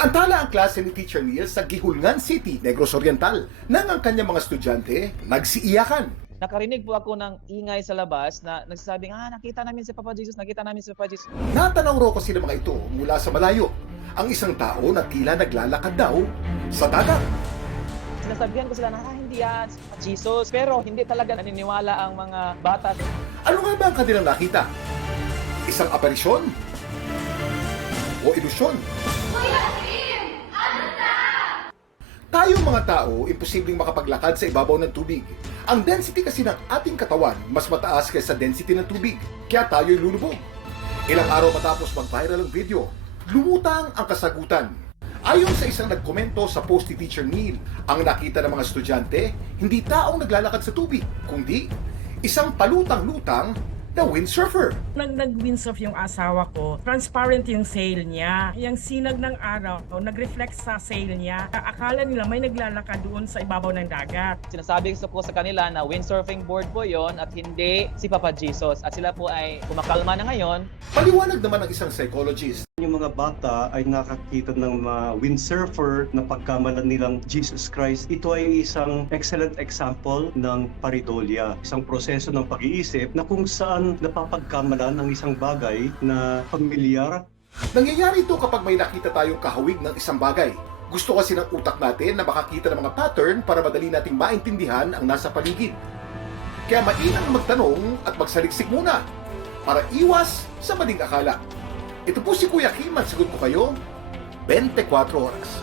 Naantala ang klase ni Teacher Neil sa Gihulngan City, Negros Oriental, nang ang kanyang mga estudyante nagsiiyakan. Nakarinig po ako ng ingay sa labas na nagsasabing, nakita namin si Papa Jesus, nakita namin si Papa Jesus. Natanaw raw kasi ng mga ito mula sa malayo, ang isang tao na tila naglalakad daw sa dagat. Sinasabihan ko sila na, hindi yan, si Papa Jesus. Pero hindi talaga naniniwala ang mga bata. Ano nga ba ang kanilang nakita? Isang aparisyon? O ilusyon? Tayong mga tao, imposibleng makapaglakad sa ibabaw ng tubig. Ang density kasi ng ating katawan mas mataas kaysa density ng tubig, kaya tayo'y lulubog. Ilang araw matapos mag-viral ang video, lumutang ang kasagutan. Ayon sa isang nagkomento sa post ni Teacher Neil, ang nakita ng mga estudyante, hindi taong naglalakad sa tubig, kundi isang palutang-lutang na windsurfer. Nag-windsurf yung asawa ko. Transparent yung sail niya. Yung sinag ng araw, nag-reflect sa sail niya. Akala nila may naglalakad doon sa ibabaw ng dagat. Sinasabi ko sa kanila na windsurfing board po yon at hindi si Papa Jesus. At sila po ay kumakalma na ngayon. Paliwanag naman ng isang psychologist. Yung mga bata ay nakakita ng mga windsurfer na pagkamalan nilang Jesus Christ. Ito ay isang excellent example ng pareidolia, isang proseso ng pag-iisip na kung saan napapagkamalan ang isang bagay na pamilyar. Nangyayari ito kapag may nakita tayong kahawig ng isang bagay. Gusto kasi ng utak natin na makakita ng mga pattern para madali nating maintindihan ang nasa paligid. Kaya mainam magtanong at magsaliksik muna para iwas sa maling akala. Ito po si Kuya Kim at sagot ko kayo 24 oras.